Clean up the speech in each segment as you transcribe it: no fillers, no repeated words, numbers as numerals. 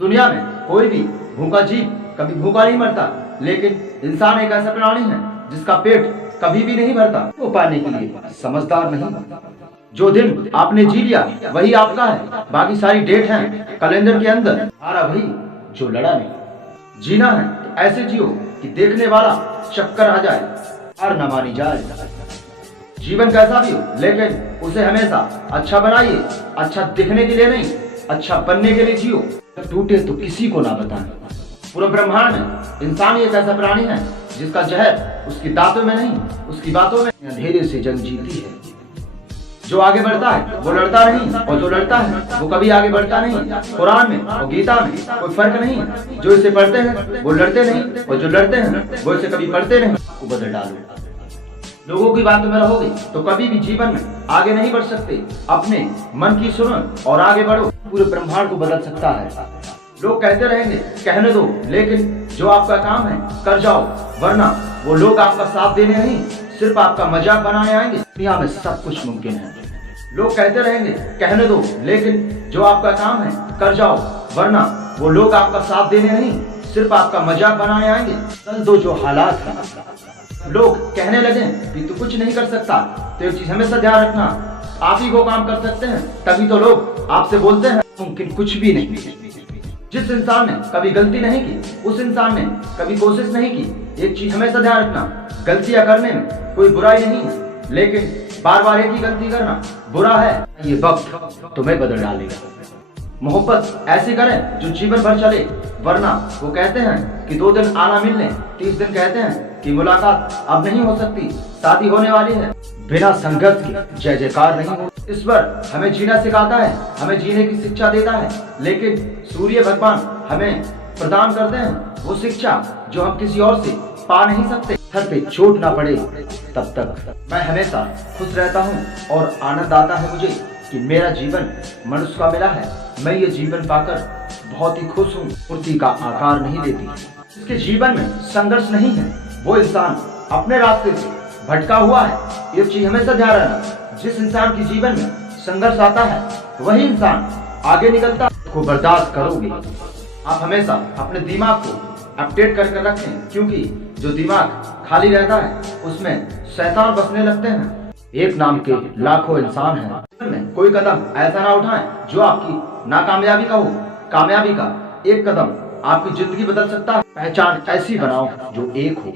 दुनिया में कोई भी भूखा जीव कभी भूखा नहीं मरता, लेकिन इंसान एक ऐसा प्राणी है जिसका पेट कभी भी नहीं भरता। वो पाने के लिए समझदार नहीं। जो दिन आपने जी लिया वही आपका है, बाकी सारी डेट है कैलेंडर के अंदर। हारा वही जो लड़ा नहीं। जीना है तो ऐसे जियो कि देखने वाला चक्कर आ जाए, हार न मानी जाए। जीवन कैसा भी हो लेकिन उसे हमेशा अच्छा बनाइए। अच्छा दिखने के लिए नहीं, अच्छा बनने के लिए जियो। टूटे तो किसी को ना बताएं। पूरे ब्रह्मांड में इंसान ही एक ऐसा प्राणी है जिसका जहर उसकी दांतों में नहीं, उसकी बातों में। अंधेरे से जंग जीती है। जो आगे बढ़ता है वो लड़ता नहीं, और जो लड़ता है वो कभी आगे बढ़ता नहीं। कुरान में और गीता में कोई फर्क नहीं है। जो इसे पढ़ते हैं वो लड़ते नहीं, और जो लड़ते हैं वो इसे कभी पढ़ते नहीं। को बदल डालो। लोगों की बातों में रहोगे तो कभी भी जीवन में आगे नहीं बढ़ सकते। अपने मन की सुनो और आगे बढ़ो। पूरे ब्रह्मांड को बदल सकता है। लोग कहते रहेंगे कहने दो, लेकिन जो आपका काम है कर जाओ, वरना वो लोग आपका साथ देने नहीं, सिर्फ आपका मजाक बनाने आएंगे। दुनिया में सब कुछ मुमकिन है। लोग कहते रहेंगे कहने दो, लेकिन जो आपका काम है कर जाओ, वरना वो लोग आपका साथ देने नहीं, सिर्फ आपका मजाक बनाने आएंगे। चल दो जो हालात है। लोग कहने लगे कि तू कुछ नहीं कर सकता, तो एक चीज हमेशा ध्यान रखना, आप ही वो काम कर सकते हैं, तभी तो लोग आपसे बोलते हैं मुमकिन कुछ भी नहीं। जिस इंसान ने कभी गलती नहीं की उस इंसान ने कभी कोशिश नहीं की। एक चीज हमेशा ध्यान रखना, गलतियां करने में कोई बुराई नहीं है, लेकिन बार बार एक ही गलती करना बुरा है। ये वक्त तुम्हें बदल डालेगा। मोहब्बत ऐसी करें जो जीवन भर चले, वरना वो कहते हैं कि 2 दिन आना मिलने, 30 दिन कहते हैं कि मुलाकात अब नहीं हो सकती, शादी होने वाली है। बिना संघर्ष की जय जयकार नहीं हो। ईश्वर हमें जीना सिखाता है, हमें जीने की शिक्षा देता है, लेकिन सूर्य भगवान हमें प्रदान करते हैं वो शिक्षा जो हम किसी और से पा नहीं सकते। सर पे चोट ना पड़े तब तक मैं हमेशा खुश रहता हूँ, और आनंद आता है मुझे कि मेरा जीवन मनुष्य का मिला है। मैं ये जीवन पाकर बहुत ही खुश हूँ। मूर्ति का आकार नहीं देती। इसके जीवन में संघर्ष नहीं है, वो इंसान अपने रास्ते से भटका हुआ है। ये चीज हमेशा ध्यान रखना, जिस इंसान के जीवन में संघर्ष आता है वही इंसान आगे निकलता है। को बर्दाश्त करोगे। आप हमेशा अपने दिमाग को अपडेट करके रखें, क्योंकि जो दिमाग खाली रहता है उसमें शैतान बसने लगते हैं। एक नाम के लाखों इंसान हैं। कोई कदम ऐसा ना उठाएं जो आपकी नाकामयाबी का हो। कामयाबी का एक कदम आपकी जिंदगी बदल सकता है। पहचान ऐसी बनाओ जो एक हो।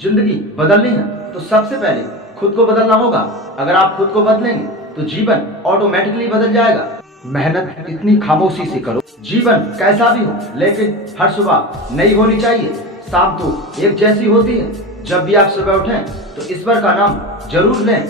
जिंदगी बदलनी है तो सबसे पहले खुद को बदलना होगा। अगर आप खुद को बदलेंगे तो जीवन ऑटोमेटिकली बदल जाएगा। मेहनत इतनी खामोशी से करो। जीवन कैसा भी हो, लेकिन हर सुबह नई होनी चाहिए। शाम तो एक जैसी होती है। जब भी आप सुबह उठें तो ईश्वर का नाम जरूर लें।